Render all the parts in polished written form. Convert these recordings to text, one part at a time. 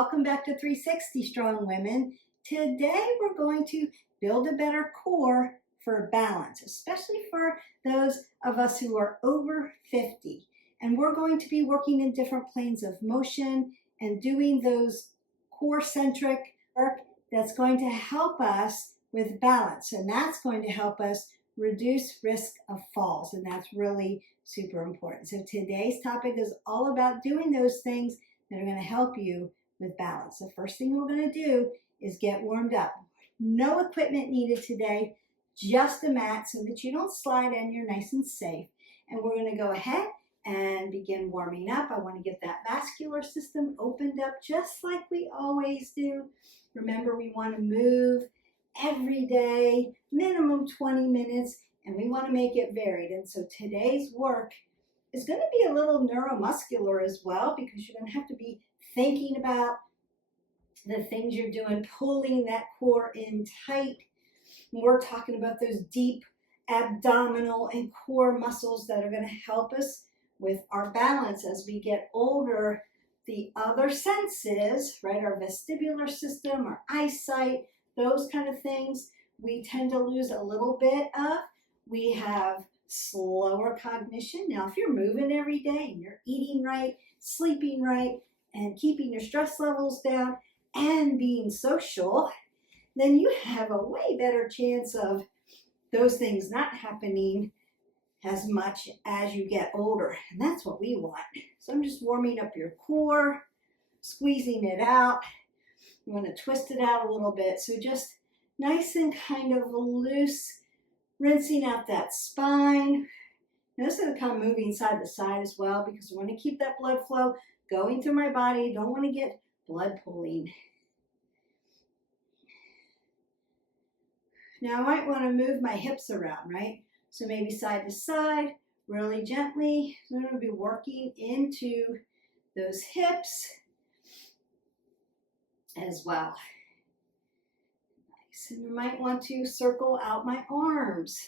welcome back to 360 Strong Women. Today we're going to build a better core for balance, especially for those of us who are over 50. And we're going to be working in different planes of motion and doing those core-centric work that's going to help us with balance. And that's going to help us reduce risk of falls. And that's really super important. So today's topic is all about doing those things that are going to help you with balance. The first thing we're going to do is get warmed up. No equipment needed today, just a mat so that you don't slide and you're nice and safe. And we're going to go ahead and begin warming up. I want to get that vascular system opened up just like we always do. Remember, we want to move every day, minimum 20 minutes, and we want to make it varied. And so today's work is going to be a little neuromuscular as well, because you're going to have to be thinking about the things you're doing, pulling that core in tight. We're talking about those deep abdominal and core muscles that are going to help us with our balance as we get older. The other senses, right, our vestibular system, our eyesight, those kind of things, we tend to lose a little bit of. We have slower cognition. Now, if you're moving every day and you're eating right, sleeping right, and keeping your stress levels down and being social, then you have a way better chance of those things not happening as much as you get older. And that's what we want. So I'm just warming up your core, squeezing it out. You want to twist it out a little bit. So just nice and kind of loose, rinsing out that spine. Notice that I'm kind of moving side to side as well, because I want to keep that blood flow going through my body. Don't want to get blood pooling. Now I might want to move my hips around, right? So maybe side to side, really gently. So I'm going to be working into those hips as well. Nice. And I might want to circle out my arms.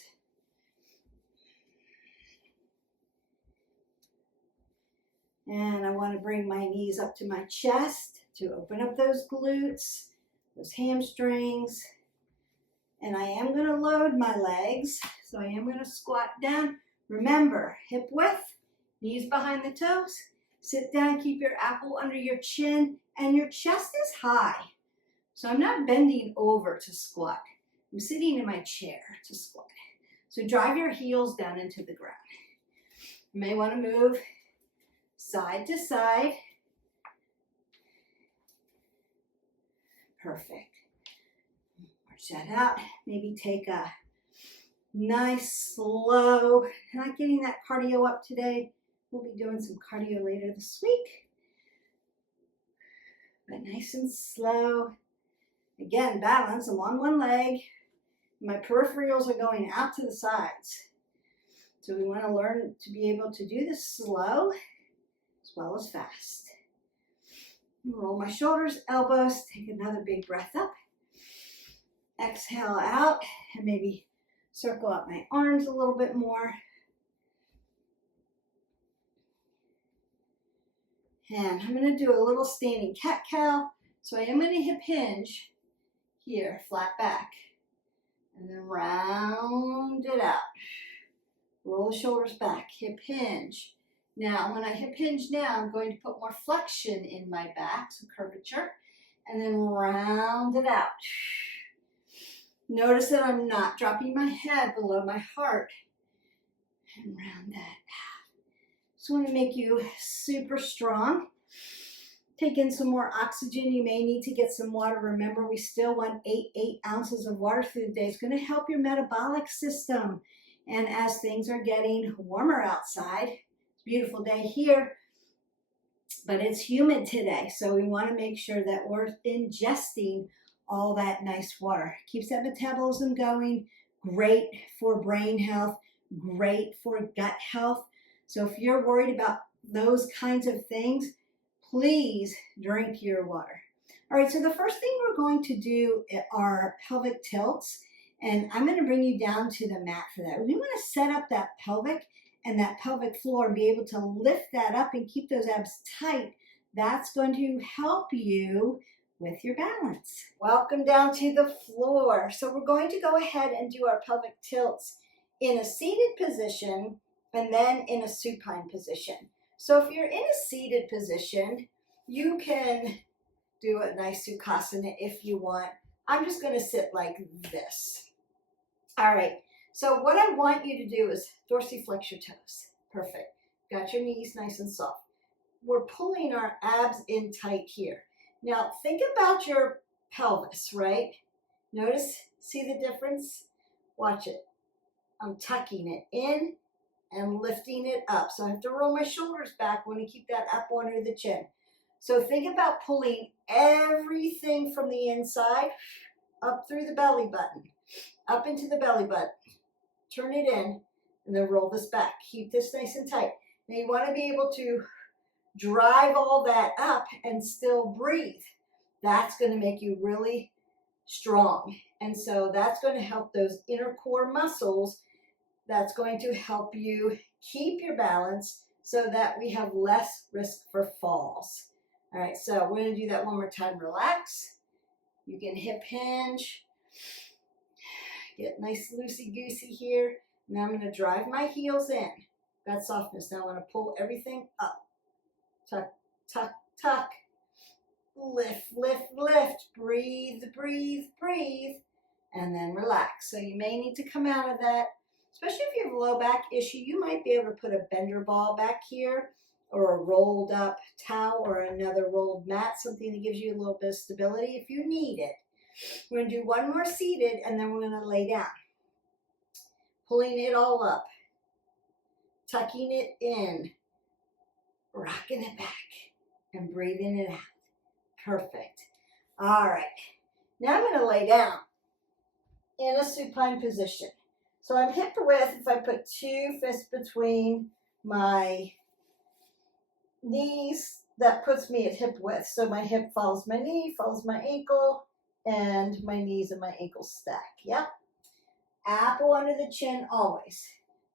And I want to bring my knees up to my chest to open up those glutes, those hamstrings. And I am going to load my legs. So I am going to squat down. Remember, hip width, knees behind the toes. Sit down, keep your apple under your chin, and your chest is high. So I'm not bending over to squat. I'm sitting in my chair to squat. So drive your heels down into the ground. You may want to move side to side. Perfect. March that out. Maybe take a nice, slow, not getting that cardio up today. We'll be doing some cardio later this week. But nice and slow. Again, balance. I'm on one leg. My peripherals are going out to the sides. So we want to learn to be able to do this slow as well as fast. Roll my shoulders, elbows. Take another big breath up. Exhale out, and maybe circle up my arms a little bit more. And I'm going to do a little standing cat-cow. So I am going to hip hinge here, flat back. And then round it out. Roll the shoulders back, hip hinge. Now, when I hip hinge now, I'm going to put more flexion in my back, so curvature. And then round it out. Notice that I'm not dropping my head below my heart. And round that out. Just want to make you super strong. Take in some more oxygen. You may need to get some water. Remember, we still want 8 ounces of water through the day. It's going to help your metabolic system. And as things are getting warmer outside, it's a beautiful day here, but it's humid today. So we want to make sure that we're ingesting all that nice water. Keeps that metabolism going. Great for brain health. Great for gut health. So if you're worried about those kinds of things, please drink your water. All right, so the first thing we're going to do are pelvic tilts, and I'm going to bring you down to the mat for that. We want to set up that pelvic and that pelvic floor and be able to lift that up and keep those abs tight That's going to help you with your balance. Welcome down to the floor. So we're going to go ahead and do our pelvic tilts in a seated position and then in a supine position. So if you're in a seated position, you can do a nice sukhasana if you want. I'm just going to sit like this. All right. So what I want you to do is dorsiflex your toes. Perfect. Got your knees nice and soft. We're pulling our abs in tight here. Now think about your pelvis, right? Notice, see the difference? Watch it. I'm tucking it in and lifting it up. So I have to roll my shoulders back. I want to keep that up under the chin. So think about pulling everything from the inside up through the belly button, up into the belly button. Turn it in and then roll this back. Keep this nice and tight. Now you want to be able to drive all that up and still breathe. That's going to make you really strong. And so that's going to help those inner core muscles. That's going to help you keep your balance so that we have less risk for falls. All right, so we're going to do that one more time. Relax. You can hip hinge. Get nice loosey-goosey here. Now I'm going to drive my heels in. That softness. Now I want to pull everything up. Tuck, tuck, tuck. Lift, lift, lift. Breathe, breathe, breathe. And then relax. So you may need to come out of that. Especially if you have a low back issue, you might be able to put a bender ball back here or a rolled up towel or another rolled mat, something that gives you a little bit of stability if you need it. We're going to do one more seated and then we're going to lay down. Pulling it all up. Tucking it in. Rocking it back and breathing it out. Perfect. All right. Now I'm going to lay down in a supine position. So I'm hip width. If I put two fists between my knees, that puts me at hip width. So my hip follows my knee, follows my ankle, and my knees and my ankles stack. Yep. Apple under the chin always.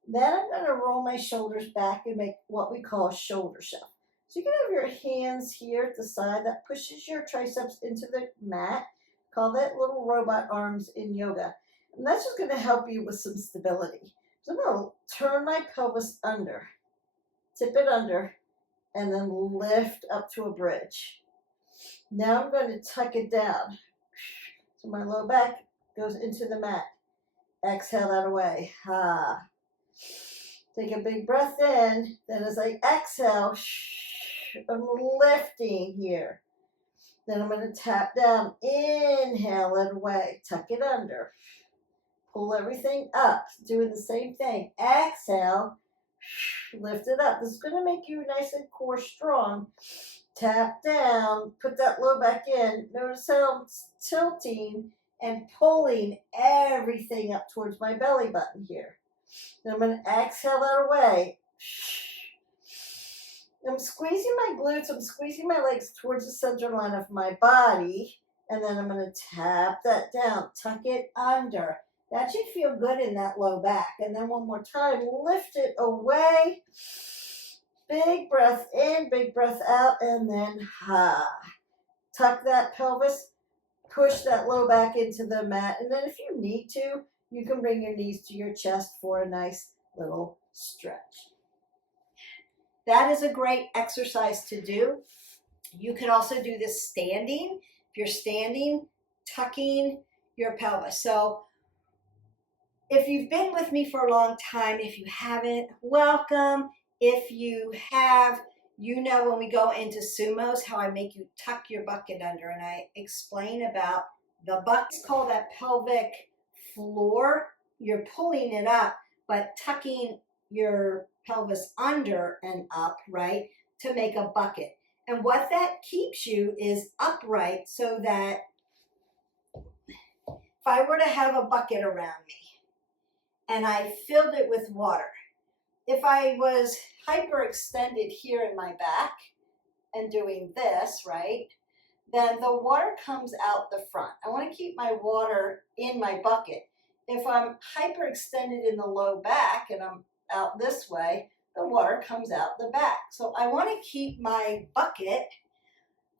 Then I'm going to roll my shoulders back and make what we call a shoulder shuffle. So you can have your hands here at the side. That pushes your triceps into the mat. Call that little robot arms in yoga. And that's just going to help you with some stability. So I'm going to turn my pelvis under, tip it under, and then lift up to a bridge. Now I'm going to tuck it down. So my low back goes into the mat. Exhale that away. Ha. Take a big breath in. Then as I exhale, I'm lifting here. Then I'm going to tap down. Inhale it away. Tuck it under. Pull everything up. Doing the same thing. Exhale. Lift it up. This is going to make you nice and core strong. Tap down. Put that low back in. Notice how I'm tilting and pulling everything up towards my belly button here. Then I'm going to exhale that away. I'm squeezing my glutes. I'm squeezing my legs towards the center line of my body. And then I'm going to tap that down. Tuck it under. That should feel good in that low back. And then one more time, lift it away. Big breath in, big breath out, and then ha. Tuck that pelvis, push that low back into the mat. And then if you need to, you can bring your knees to your chest for a nice little stretch. That is a great exercise to do. You can also do this standing. If you're standing, tucking your pelvis. So if you've been with me for a long time, if you haven't, welcome. If you have, you know when we go into sumos, how I make you tuck your bucket under, and I explain about the bucket. It's called that pelvic floor. You're pulling it up, but tucking your pelvis under and up, right, to make a bucket. And what that keeps you is upright so that if I were to have a bucket around me, and I filled it with water. If I was hyperextended here in my back and doing this, right, then the water comes out the front. I want to keep my water in my bucket. If I'm hyperextended in the low back and I'm out this way, the water comes out the back. So I want to keep my bucket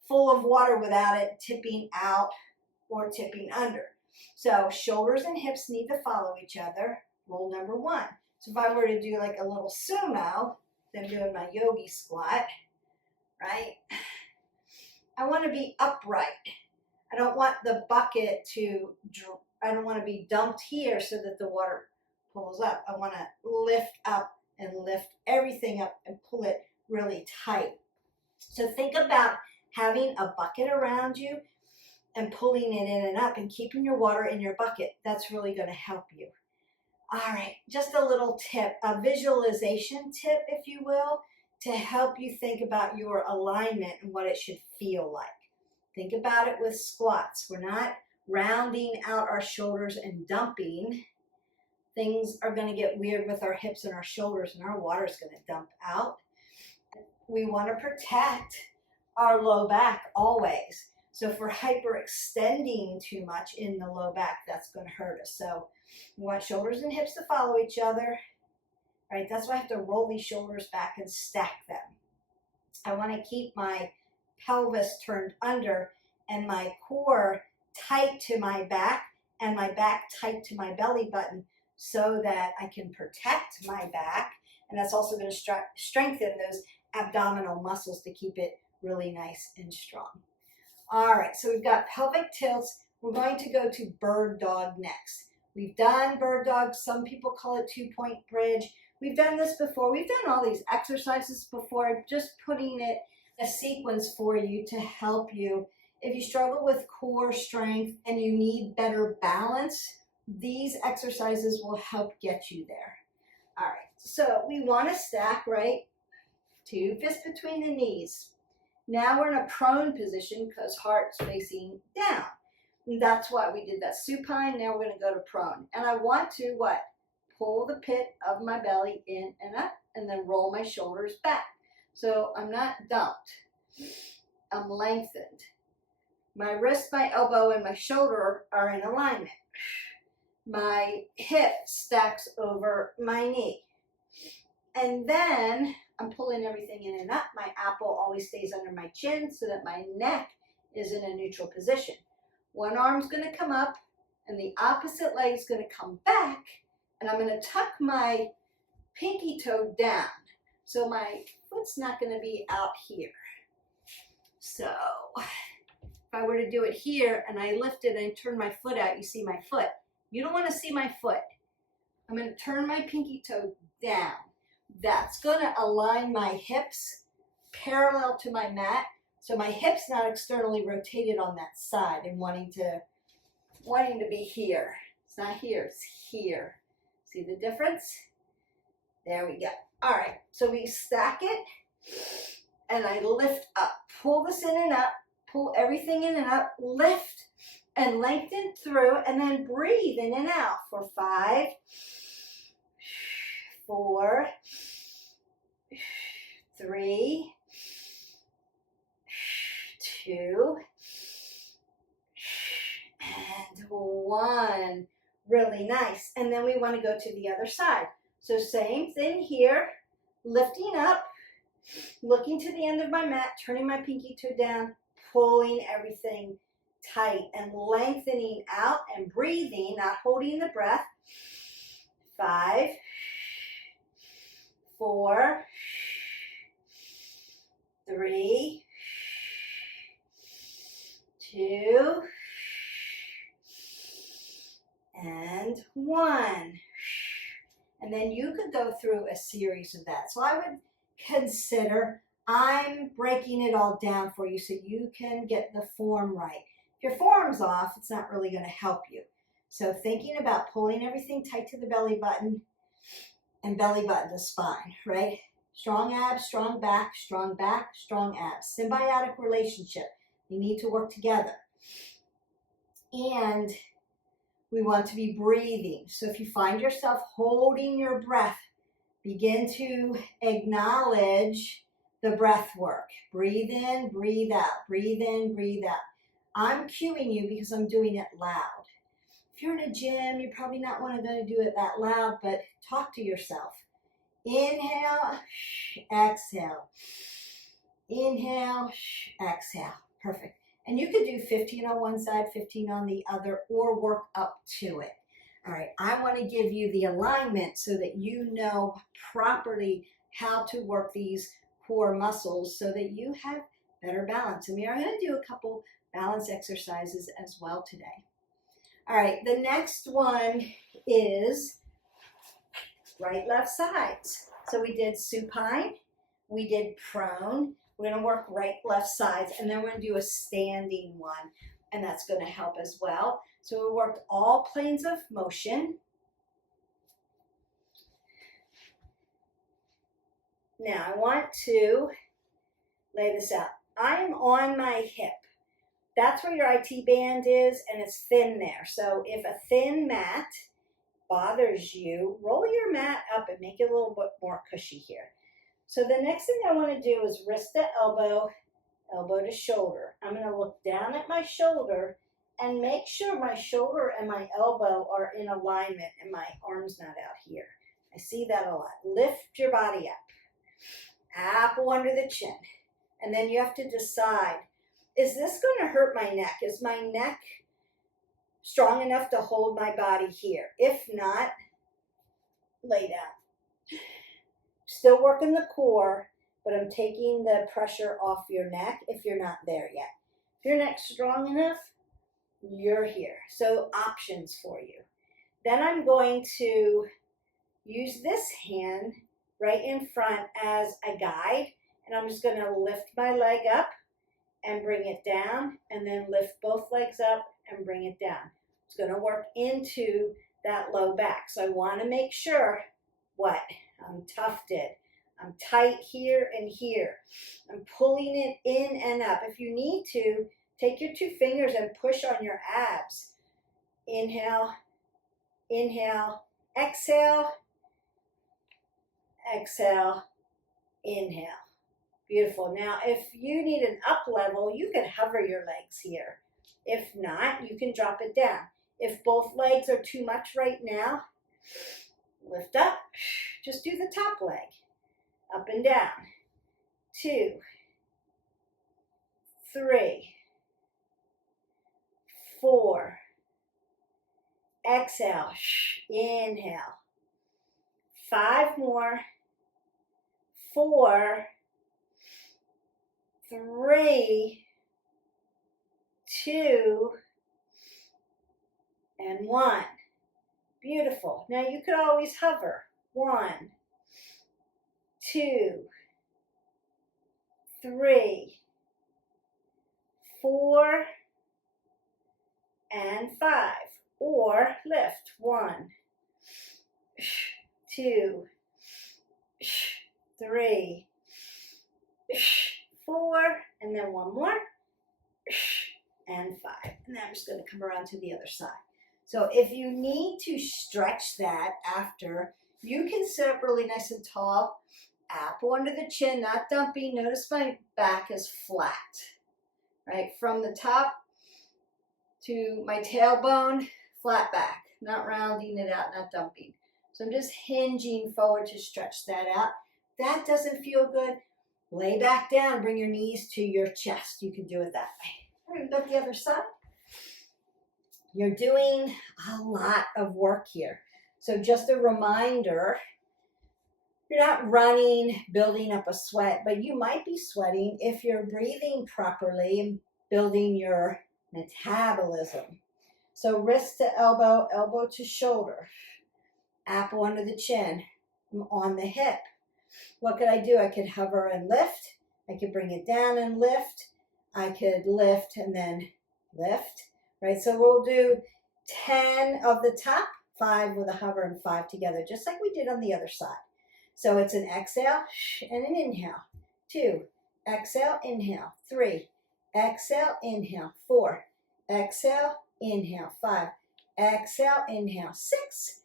full of water without it tipping out or tipping under. So shoulders and hips need to follow each other. Rule number one. So if I were to do like a little sumo, then doing my yogi squat, right? I want to be upright. I don't want the bucket I don't want to be dumped here so that the water pulls up. I want to lift up and lift everything up and pull it really tight. So think about having a bucket around you and pulling it in and up and keeping your water in your bucket. That's really going to help you. All right, just a little tip, a visualization tip, if you will, to help you think about your alignment and what it should feel like. Think about it with squats. We're not rounding out our shoulders and dumping. Things are going to get weird with our hips and our shoulders, and our water is going to dump out. We want to protect our low back always. So if we're hyperextending too much in the low back, that's going to hurt us. So we want shoulders and hips to follow each other. Right? That's why I have to roll these shoulders back and stack them. I want to keep my pelvis turned under and my core tight to my back and my back tight to my belly button so that I can protect my back. And that's also going to strengthen those abdominal muscles to keep it really nice and strong. All right, so we've got pelvic tilts. We're going to go to bird dog next. We've done bird dog. Some people call it two-point bridge. We've done this before. We've done all these exercises before, just putting it a sequence for you to help you. If you struggle with core strength and you need better balance, these exercises will help get you there. All right, so we want to stack, right? 2 fists between the knees. Now we're in a prone position because heart's facing down. And that's why we did that supine. Now we're going to go to prone. And I want to, what? Pull the pit of my belly in and up and then roll my shoulders back. So I'm not dumped. I'm lengthened. My wrist, my elbow, and my shoulder are in alignment. My hip stacks over my knee. And then I'm pulling everything in and up. My apple always stays under my chin so that my neck is in a neutral position. One arm's going to come up and the opposite leg's going to come back, and I'm going to tuck my pinky toe down. So my foot's not going to be out here. So if I were to do it here and I lift it and turn my foot out, you see my foot. You don't want to see my foot. I'm going to turn my pinky toe down. That's going to align my hips parallel to my mat, so my hip's not externally rotated on that side and wanting to be here. It's not here, it's here. See the difference? There we go. All right, so we stack it and I lift up. Pull this in and up, pull everything in and up, lift and lengthen through, and then breathe in and out for 5, 4, 3, 2, and 1. Really nice. And then we want to go to the other side. So same thing here, lifting up, looking to the end of my mat, turning my pinky toe down, pulling everything tight and lengthening out and breathing, not holding the breath. 5, 4, 3, 2, and 1. And then you could go through a series of that. So I would consider I'm breaking it all down for you so you can get the form right. If your form's off, it's not really going to help you. So thinking about pulling everything tight to the belly button and belly button to spine, right? Strong abs, strong back, strong abs. Symbiotic relationship. They need to work together. And we want to be breathing. So if you find yourself holding your breath, begin to acknowledge the breath work. Breathe in, breathe out. Breathe in, breathe out. I'm cueing you because I'm doing it loud. If you're in a gym, you're probably not going to do it that loud, but talk to yourself. Inhale, exhale. Inhale, exhale. Perfect. And you could do 15 on one side, 15 on the other, or work up to it. All right, I want to give you the alignment so that you know properly how to work these core muscles so that you have better balance. And we are going to do a couple balance exercises as well today. All right, the next one is right, left sides. So we did supine, we did prone. We're going to work right, left sides, and then we're going to do a standing one, and that's going to help as well. So we worked all planes of motion. Now I want to lay this out. I am on my hip. That's where your IT band is, and it's thin there. So if a thin mat bothers you, roll your mat up and make it a little bit more cushy here. So the next thing I want to do is wrist to elbow, elbow to shoulder. I'm going to look down at my shoulder and make sure my shoulder and my elbow are in alignment and my arm's not out here. I see that a lot. Lift your body up. Apple under the chin. And then you have to decide, is this going to hurt my neck? Is my neck strong enough to hold my body here? If not, lay down. Still working the core, but I'm taking the pressure off your neck if you're not there yet. If your neck's strong enough, you're here. So options for you. Then I'm going to use this hand right in front as a guide, and I'm just going to lift my leg up and bring it down, and then lift both legs up and bring it down. It's going to work into that low back. So I want to make sure what? I'm tufted. I'm tight here and here. I'm pulling it in and up. If you need to, take your two fingers and push on your abs. Inhale, inhale, exhale, exhale, inhale. Beautiful. Now, if you need an up level, you can hover your legs here. If not, you can drop it down. If both legs are too much right now, lift up. Just do the top leg. Up and down. 2, 3, 4. Exhale. Inhale. 5 more. 4, 3, 2, and 1. Beautiful. Now you could always hover. 1, 2, 3, 4, and 5. Or lift. 1, 2, 3, 4, and then 1 more, and 5. And then I'm just going to come around to the other side. So if you need to stretch that after, you can sit up really nice and tall, apple under the chin, not dumping. Notice my back is flat, right? From the top to my tailbone, flat back, not rounding it out, not dumping. So I'm just hinging forward to stretch that out. That doesn't feel good. Lay back down, bring your knees to your chest. You can do it that way. We're going to go to the other side. You're doing a lot of work here. So just a reminder, you're not running, building up a sweat, but you might be sweating if you're breathing properly and building your metabolism. So wrist to elbow, elbow to shoulder, apple under the chin, on the hip. What could I do? I could hover and lift. I could bring it down and lift. I could lift and then lift, right? So we'll do 10 of the top, 5 with a hover and 5 together, just like we did on the other side. So it's an exhale and an inhale. 2, exhale, inhale. 3, exhale, inhale. 4, exhale, inhale. 5, exhale, inhale. 6,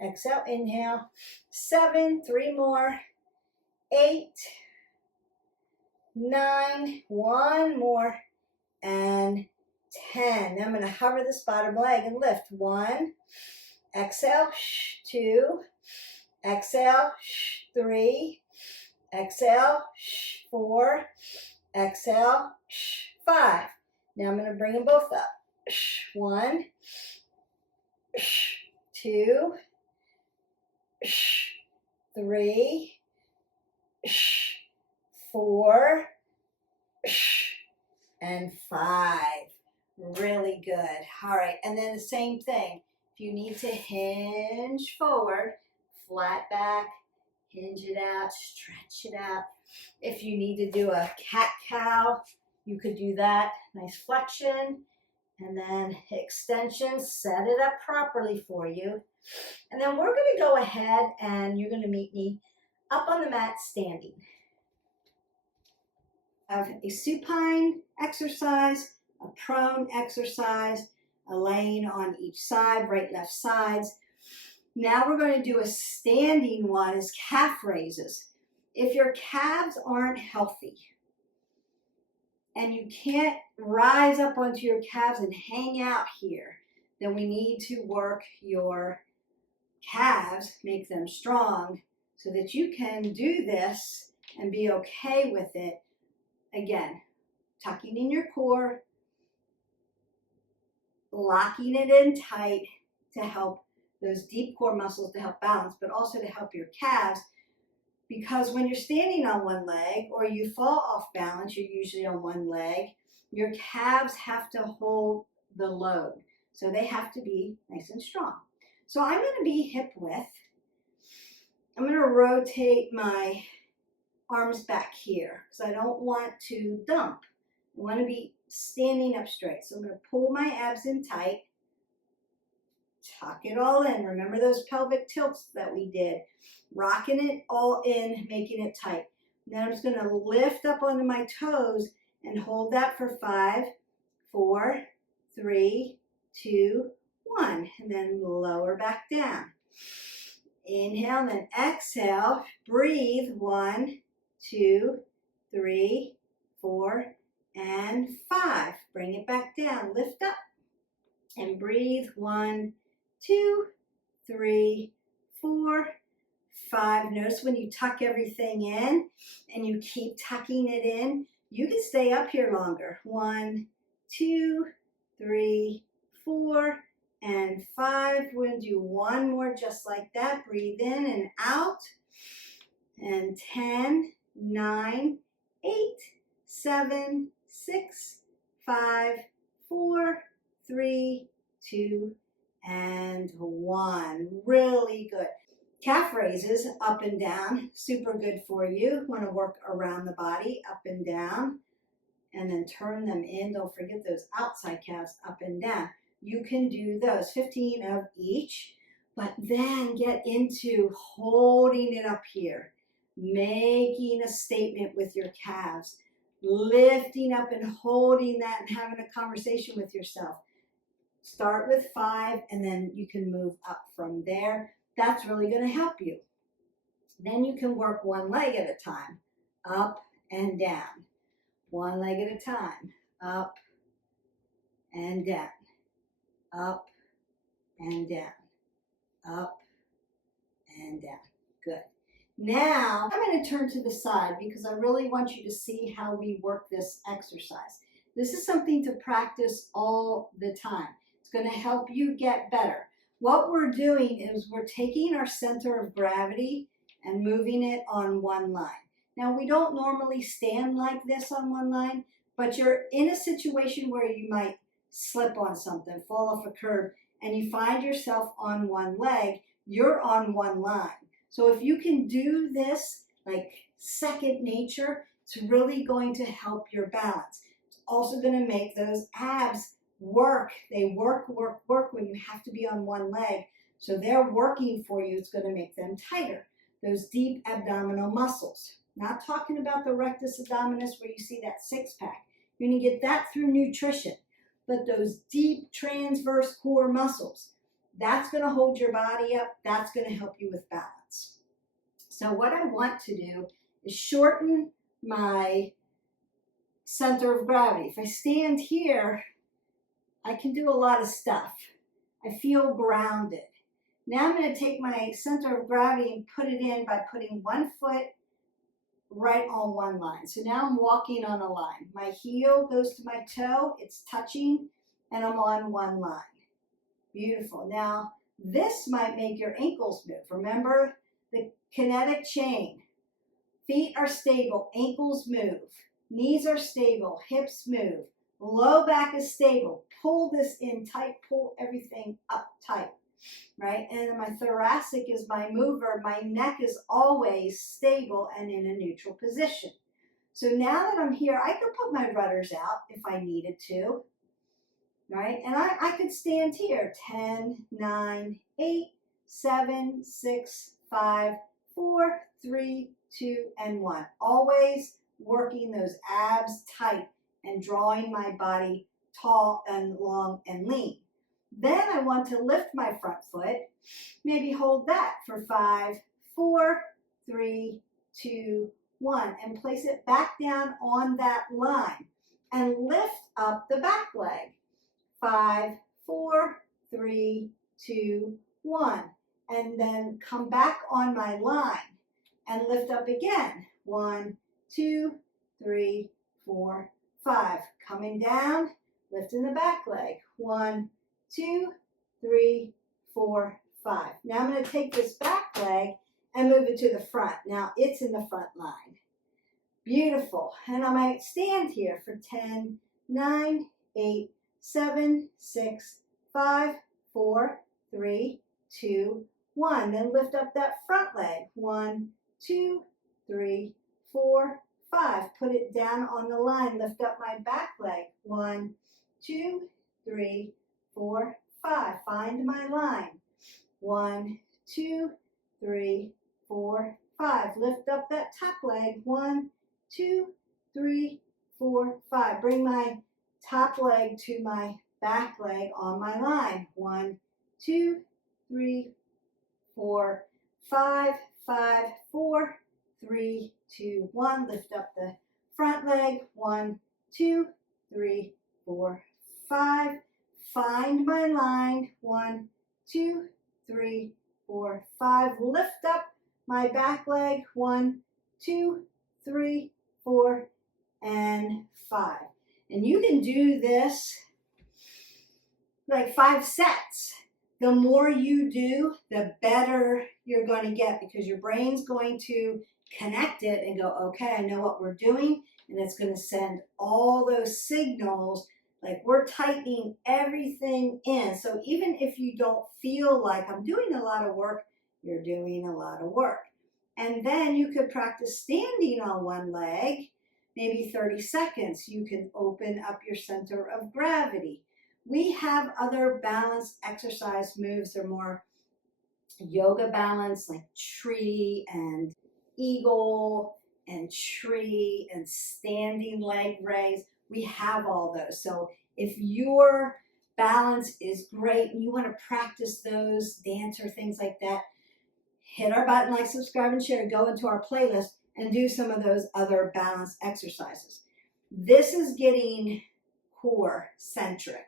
exhale, inhale. 7, 3 more. 8, 9, 1 more, and 10. Now I'm going to hover this bottom leg and lift. 1, exhale, 2, exhale, 3, exhale, 4, exhale, 5. Now I'm going to bring them both up. 1, 2, 3, 4, and 5. Really good. All right, and then the same thing. If you need to hinge forward, flat back, hinge it out, stretch it out. If you need to do a cat-cow, you could do that. Nice flexion, and then extension. Set it up properly for you. And then we're going to go ahead and you're going to meet me up on the mat standing. I have a supine exercise, a prone exercise, a laying on each side, right, left sides. Now we're going to do a standing one as calf raises. If your calves aren't healthy and you can't rise up onto your calves and hang out here, then we need to work your calves, make them strong so that you can do this and be okay with it. Again, tucking in your core, locking it in tight to help those deep core muscles to help balance, but also to help your calves, because when you're standing on one leg or you fall off balance, you're usually on one leg, your calves have to hold the load. So they have to be nice and strong. So I'm going to be hip width. I'm going to rotate my arms back here because I don't want to dump. I want to be standing up straight. So I'm going to pull my abs in tight. Tuck it all in. Remember those pelvic tilts that we did? Rocking it all in, making it tight. Then I'm just going to lift up onto my toes and hold that for 5, 4, 3, 2, 1. And then lower back down. Inhale, then exhale. Breathe. 1, 2, 3, 4, and 5. Bring it back down. Lift up and breathe. 1, 2, 3, 4, 5. Notice when you tuck everything in and you keep tucking it in, you can stay up here longer. 1, 2, 3, 4, and 5. We're going to do one more just like that. Breathe in and out. And 10, 9, 8, 7, 6, 5, 4, 3, 2, and 1. Really good. Calf raises up and down, super good for you. Want to work around the body, up and down, and then turn them in. Don't forget those outside calves, up and down. You can do those, 15 of each, but then get into holding it up here, making a statement with your calves, lifting up and holding that and having a conversation with yourself. Start with 5 and then you can move up from there. That's really going to help you. Then you can work one leg at a time, up and down. One leg at a time, up and down, up and down, up and down. Good. Now, I'm going to turn to the side because I really want you to see how we work this exercise. This is something to practice all the time. It's going to help you get better. What we're doing is we're taking our center of gravity and moving it on one line. Now, we don't normally stand like this on one line, but you're in a situation where you might slip on something, fall off a curb, and you find yourself on one leg, you're on one line. So if you can do this like second nature, it's really going to help your balance. It's also going to make those abs work. They work when you have to be on one leg. So they're working for you. It's going to make them tighter. Those deep abdominal muscles. Not talking about the rectus abdominis where you see that six-pack. You're going to get that through nutrition. But those deep transverse core muscles, that's going to hold your body up. That's going to help you with balance. So what I want to do is shorten my center of gravity. If I stand here, I can do a lot of stuff. I feel grounded. Now I'm going to take my center of gravity and put it in by putting one foot right on one line. So now I'm walking on a line. My heel goes to my toe, it's touching, and I'm on one line. Beautiful. Now, this might make your ankles move. Remember the kinetic chain. Feet are stable, ankles move. Knees are stable, hips move. Low back is stable. Pull this in tight, pull everything up tight, right? And my thoracic is my mover. My neck is always stable and in a neutral position. So now that I'm here, I can put my rudders out if I needed to, right? And I could stand here, 10, 9, 8, 7, 6, 5, 4, 3, 2, and 1. Always working those abs tight and drawing my body tall and long and lean. Then I want to lift my front foot, maybe hold that for 5, 4, 3, 2, 1, and place it back down on that line and lift up the back leg. 5, 4, 3, 2, 1, and then come back on my line and lift up again. 1, 2, 3, 4, 5. Coming down, lifting the back leg. 1, 2, 3, 4, 5. Now I'm going to take this back leg and move it to the front. Now it's in the front line. Beautiful. And I might stand here for 10, 9, 8, 7, 6, 5, 4, 3, 2, 1. Then lift up that front leg. 1, 2, 3, 4, 5. Put it down on the line. Lift up my back leg. 1, 2, 3, 4, 5. Find my line. 1, 2, 3, 4, 5. Lift up that top leg. 1, 2, 3, 4, 5. Bring my top leg to my back leg on my line. 1, 2, 3, 4, 5, 5, 4, 3, 2, 1. Lift up the front leg. 1, 2, 3, 4, 5. Find my line. 1, 2, 3, 4, 5. Lift up my back leg. 1, 2, 3, 4, and 5. And you can do this like 5 sets. The more you do, the better you're going to get, because your brain's going to connect it and go, okay, I know what we're doing, and it's going to send all those signals like we're tightening everything in. So even if you don't feel like I'm doing a lot of work, you're doing a lot of work. And then you could practice standing on one leg, maybe 30 seconds. You can open up your center of gravity. We have other balance exercise moves. They're more yoga balance, like tree and eagle and tree and standing leg raise. We have all those. So if your balance is great and you want to practice those, dance or things like that, hit our button, like, subscribe, and share. Go into our playlist and do some of those other balance exercises. This is getting core centric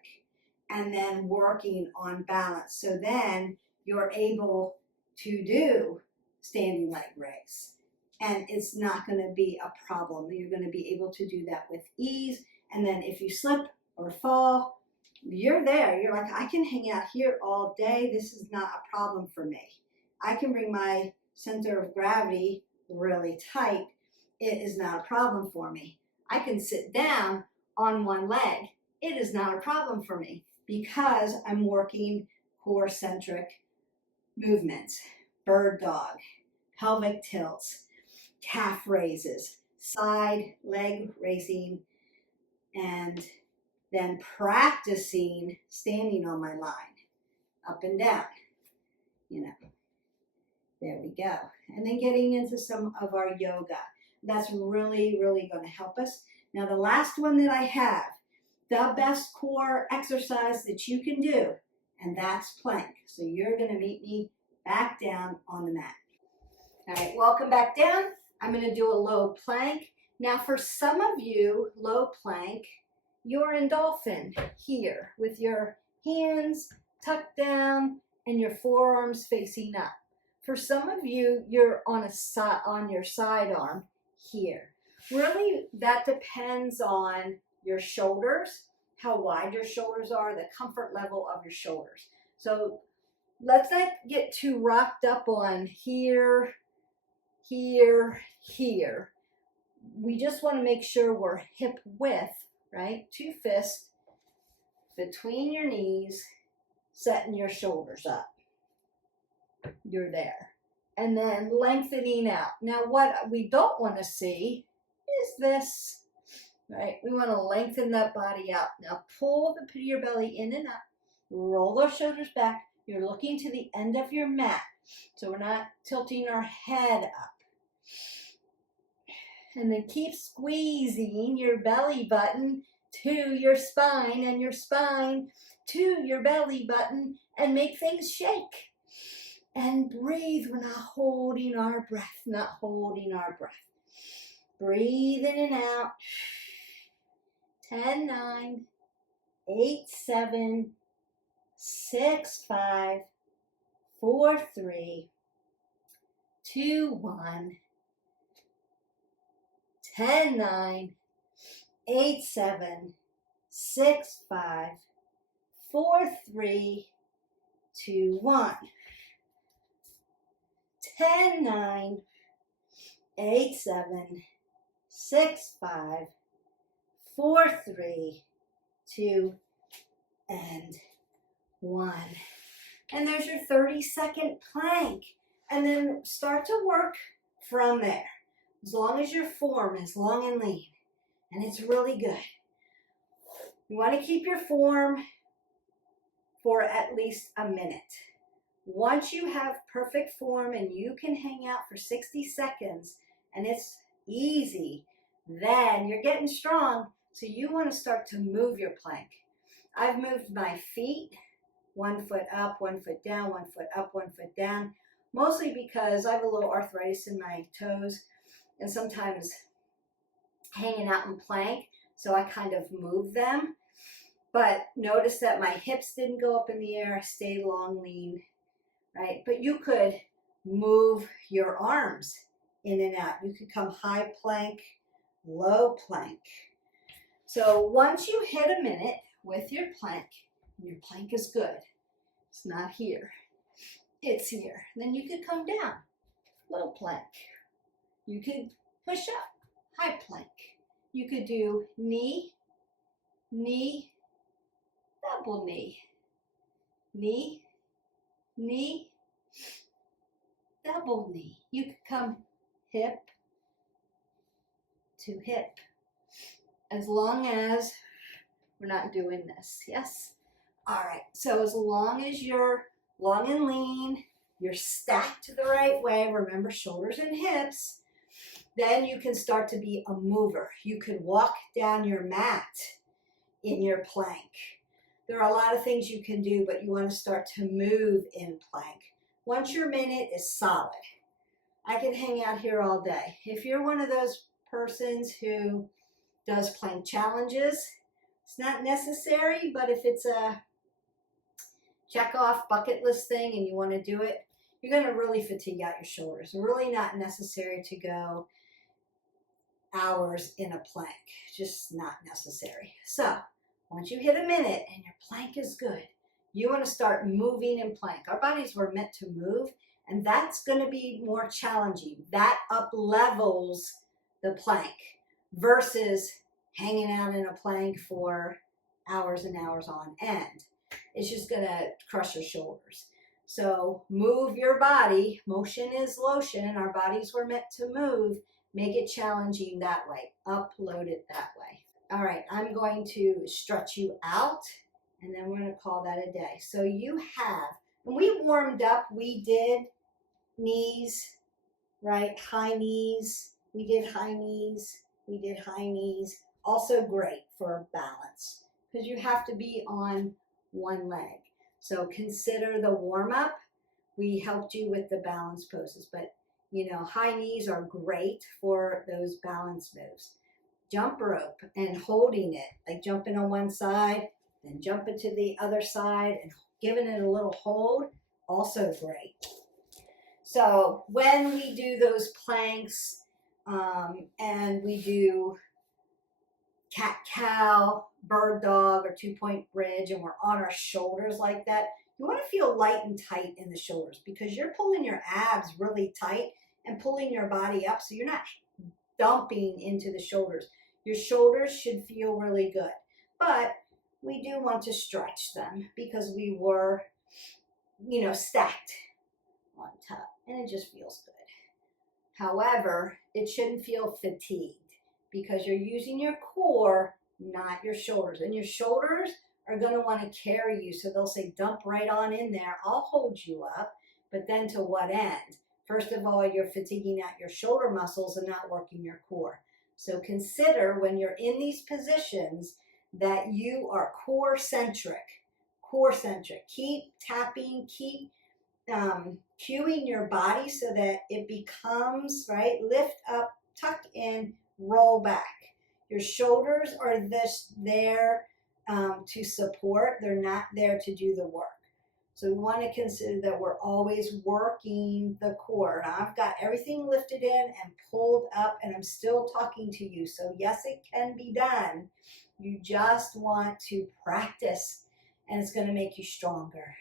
and then working on balance. So then you're able to do standing leg raise. And it's not going to be a problem. You're going to be able to do that with ease. And then if you slip or fall, you're there. You're like, I can hang out here all day. This is not a problem for me. I can bring my center of gravity really tight. It is not a problem for me. I can sit down on one leg. It is not a problem for me because I'm working core centric movements. Bird dog, pelvic tilts, calf raises, side leg raising, and then practicing standing on my line, up and down, you know. There we go. And then getting into some of our yoga. That's really, really going to help us. Now, the last one that I have, the best core exercise that you can do, and that's plank. So you're going to meet me back down on the mat. All right, welcome back down. I'm going to do a low plank. Now, for some of you, low plank, you're in dolphin here with your hands tucked down and your forearms facing up. For some of you, you're on your side arm here. Really, that depends on your shoulders, how wide your shoulders are, the comfort level of your shoulders. So let's not get too rocked up on here, here, here. We just want to make sure we're hip width, right? 2 fists between your knees, setting your shoulders up. You're there. And then lengthening out. Now what we don't want to see is this, right? We want to lengthen that body out. Now pull the pit of your belly in and up. Roll those shoulders back. You're looking to the end of your mat. So we're not tilting our head up. And then keep squeezing your belly button to your spine and your spine to your belly button and make things shake. And breathe. We're not holding our breath, not holding our breath. Breathe in and out. 10, 9, 8, 7, 6, 5, 4, 3, 2, 1. 10, 9, 8, 7, 6, 5, 4, 3, 2, 1. 10, 9, 8, 7, 6, 5, 4, 3, 2, and 1. And there's your 30-second plank. And then start to work from there. As long as your form is long and lean. And it's really good. You want to keep your form for at least a minute. Once you have perfect form and you can hang out for 60 seconds and it's easy, then you're getting strong. So you want to start to move your plank. I've moved my feet, 1 foot up, 1 foot down, 1 foot up, 1 foot down, mostly because I have a little arthritis in my toes and sometimes hanging out in plank. So I kind of move them. But notice that my hips didn't go up in the air, stay long, lean. Right? But you could move your arms in and out. You could come high plank, low plank. So once you hit a minute with your plank is good. It's not here. It's here. Then you could come down, low plank. You could push up, high plank. You could do knee, knee, double knee, knee, knee, double knee. You could come hip to hip, as long as we're not doing this. Yes? All right. So as long as you're long and lean, you're stacked the right way, remember shoulders and hips, then you can start to be a mover. You could walk down your mat in your plank. There are a lot of things you can do, but you want to start to move in plank. Once your minute is solid, I can hang out here all day. If you're one of those persons who does plank challenges, it's not necessary, but if it's a check off bucket list thing and you want to do it, you're going to really fatigue out your shoulders. Really not necessary to go hours in a plank. Just not necessary. So once you hit a minute and your plank is good, you want to start moving in plank. Our bodies were meant to move, and that's going to be more challenging. That up levels the plank versus hanging out in a plank for hours and hours on end. It's just going to crush your shoulders. So move your body. Motion is lotion. Our bodies were meant to move. Make it challenging that way. Upload it that way. All right, I'm going to stretch you out, and then we're going to call that a day. So you have, when we warmed up, we did knees, right? High knees. We did high knees. We did high knees. Also great for balance because you have to be on one leg. So consider the warm-up. We helped you with the balance poses, but you know, high knees are great for those balance moves. Jump rope and holding it, like jumping on one side, then jumping to the other side and giving it a little hold, also great. So when we do those planks, and we do cat-cow, bird dog, or two-point bridge, and we're on our shoulders like that. You want to feel light and tight in the shoulders because you're pulling your abs really tight and pulling your body up, so you're not dumping into the shoulders. Your shoulders should feel really good, but we do want to stretch them because we were, stacked on top, and it just feels good. However, it shouldn't feel fatigued because you're using your core, not your shoulders. And your shoulders are going to want to carry you. So they'll say, dump right on in there. I'll hold you up. But then to what end? First of all, you're fatiguing out your shoulder muscles and not working your core. So consider when you're in these positions that you are core centric. Core centric. Keep tapping, keep cueing your body so that it becomes, right, lift up, tuck in, roll back. Your shoulders are there to support. They're not there to do the work. So we want to consider that we're always working the core. Now I've got everything lifted in and pulled up, and I'm still talking to you. So yes, it can be done. You just want to practice, and it's going to make you stronger.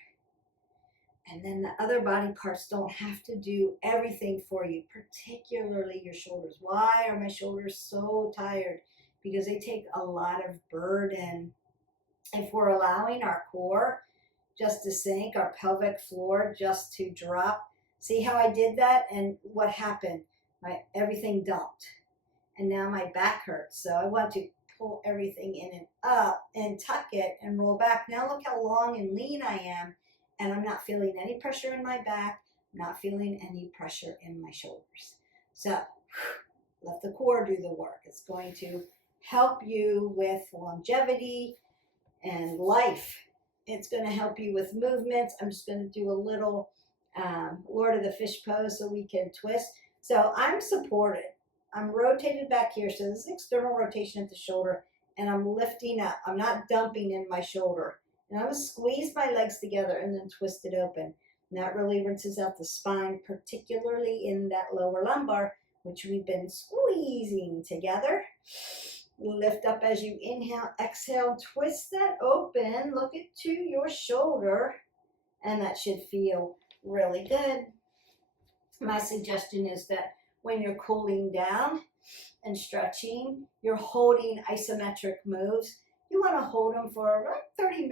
And then the other body parts don't have to do everything for you, particularly your shoulders. Why are my shoulders so tired? Because they take a lot of burden. If we're allowing our core just to sink, our pelvic floor just to drop, see how I did that? And what happened? Everything dumped. And now my back hurts. So I want to pull everything in and up and tuck it and roll back. Now look how long and lean I am. And I'm not feeling any pressure in my back, not feeling any pressure in my shoulders. So let the core do the work. It's going to help you with longevity and life. It's going to help you with movements. I'm just going to do a little Lord of the Fish pose so we can twist. So I'm supported. I'm rotated back here. So this is external rotation at the shoulder, and I'm lifting up. I'm not dumping in my shoulder. And I'm going to squeeze my legs together and then twist it open. And that really rinses out the spine, particularly in that lower lumbar, which we've been squeezing together. Lift up as you inhale, exhale, twist that open. Look to your shoulder, and that should feel really good. My suggestion is that when you're cooling down and stretching, you're holding isometric moves. You want to hold them for around 30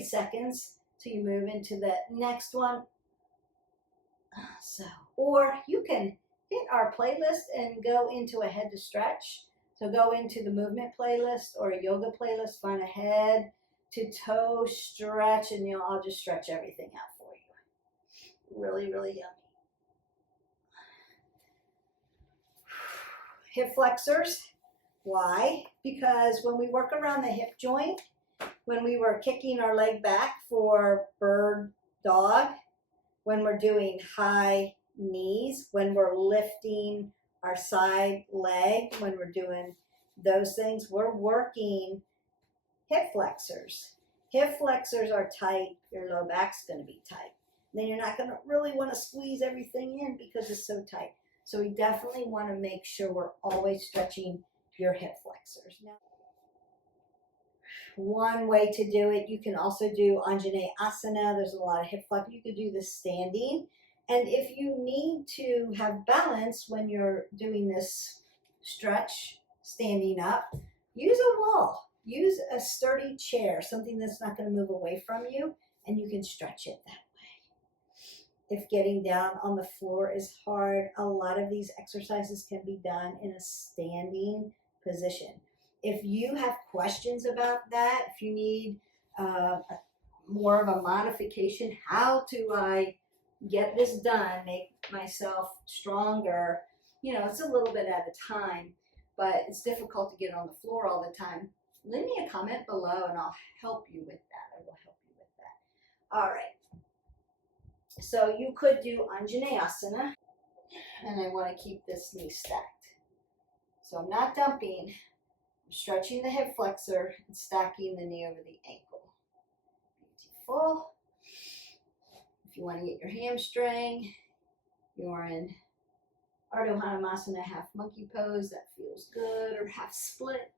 seconds till you move into the next one. Or you can hit our playlist and go into a head to stretch. So go into the movement playlist or a yoga playlist, find a head to toe stretch, and I'll just stretch everything out for you. Really, really yummy. Hip flexors. Why? Because when we work around the hip joint, when we were kicking our leg back for bird dog, when we're doing high knees, when we're lifting our side leg, when we're doing those things, we're working hip flexors. Hip flexors are tight, your low back's going to be tight. Then you're not going to really want to squeeze everything in because it's so tight. So we definitely want to make sure we're always stretching your hip flexors. Now, one way to do it, you can also do Anjaneyasana. There's a lot of hip flexors. You could do this standing. And if you need to have balance when you're doing this stretch, standing up, use a wall. Use a sturdy chair, something that's not going to move away from you, and you can stretch it that way. If getting down on the floor is hard, a lot of these exercises can be done in a standing position. If you have questions about that, if you need more of a modification, how do I get this done, make myself stronger, it's a little bit at a time, but it's difficult to get on the floor all the time. Leave me a comment below and I'll help you with that. I will help you with that. All right. So you could do Anjaneyasana, and I want to keep this knee stacked. So I'm not dumping, I'm stretching the hip flexor and stacking the knee over the ankle. Beautiful. If you want to get your hamstring, you're in Ardha Hanumasana, half monkey pose, that feels good, or half split.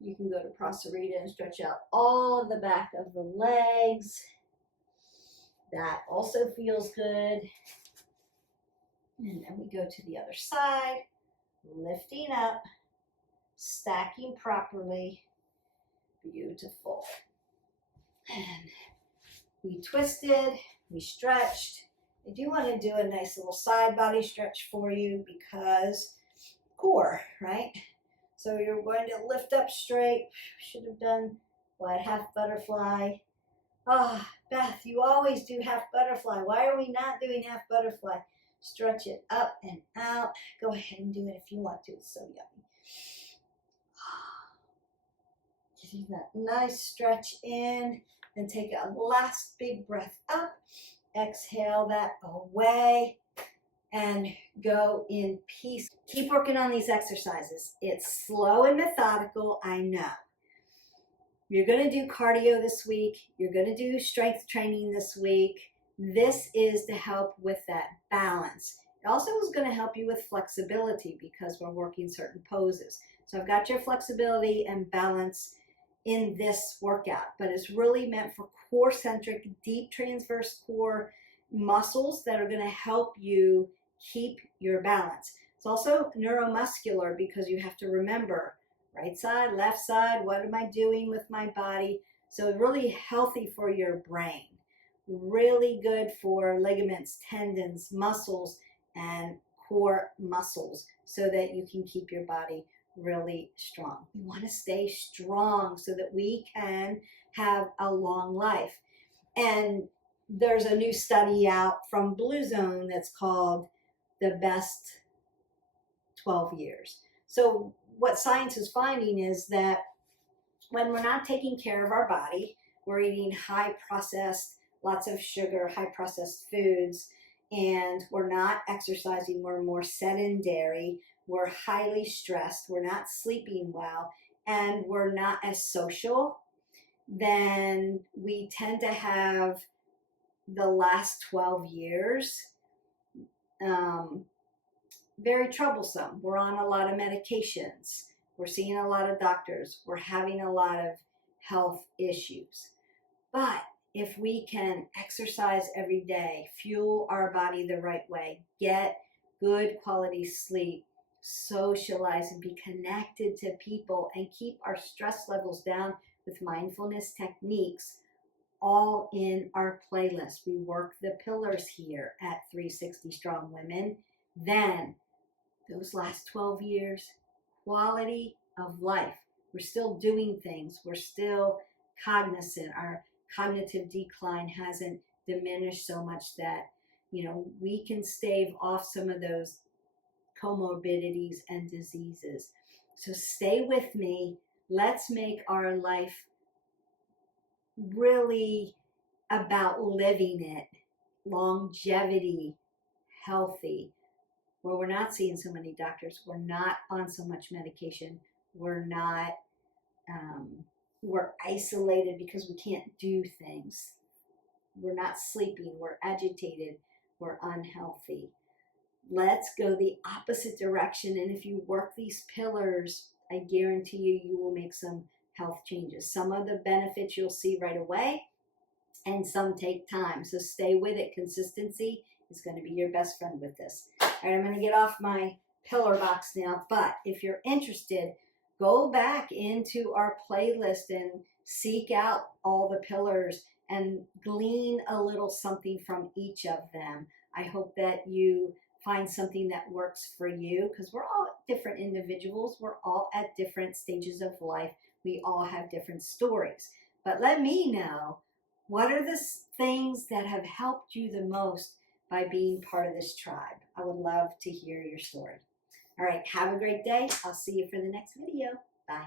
You can go to Prasarita and stretch out all of the back of the legs. That also feels good. And then we go to the other side, lifting up, stacking properly. Beautiful. And we twisted, we stretched. I do want to do a nice little side body stretch for you because core, right? So you're going to lift up straight. Should have done what, half butterfly. Ah, Beth, you always do half butterfly. Why are we not doing half butterfly? Stretch it up and out. Go ahead and do it if you want to. It's so yummy. Getting that nice stretch in. Then take a last big breath up. Exhale that away and go in peace. Keep working on these exercises. It's slow and methodical, I know. You're going to do cardio this week. You're going to do strength training this week. This is to help with that balance. It also is going to help you with flexibility because we're working certain poses. So I've got your flexibility and balance in this workout, but it's really meant for core-centric, deep transverse core muscles that are going to help you keep your balance. It's also neuromuscular because you have to remember right side, left side, what am I doing with my body? So really healthy for your brain, really good for ligaments, tendons, muscles, and core muscles so that you can keep your body really strong. We want to stay strong so that we can have a long life. And there's a new study out from Blue Zone that's called The Best 12 Years. So what science is finding is that when we're not taking care of our body, we're eating high processed, lots of sugar, high processed foods, and we're not exercising, we're more sedentary, we're highly stressed, we're not sleeping well, and we're not as social, then we tend to have the last 12 years very troublesome. We're on a lot of medications. We're seeing a lot of doctors. We're having a lot of health issues. But if we can exercise every day, fuel our body the right way, get good quality sleep, socialize and be connected to people, and keep our stress levels down with mindfulness techniques, all in our playlist. We work the pillars here at 360 Strong Women. Then those last 12 years, quality of life. We're still doing things. We're still cognizant. Our cognitive decline hasn't diminished so much that, we can stave off some of those comorbidities and diseases. So stay with me. Let's make our life really about living it, longevity, healthy, where we're not seeing so many doctors, we're not on so much medication, we're not, we're isolated because we can't do things, we're not sleeping, we're agitated, we're unhealthy. Let's go the opposite direction, and if you work these pillars, I guarantee you will make some health changes. Some of the benefits you'll see right away, and some take time. So stay with it. Consistency is going to be your best friend with this. All right, I'm going to get off my pillar box now, but if you're interested, go back into our playlist and seek out all the pillars and glean a little something from each of them. I hope that you find something that works for you, because we're all different individuals. We're all at different stages of life. We all have different stories. But let me know, what are the things that have helped you the most by being part of this tribe? I would love to hear your story. All right, have a great day. I'll see you for the next video. Bye.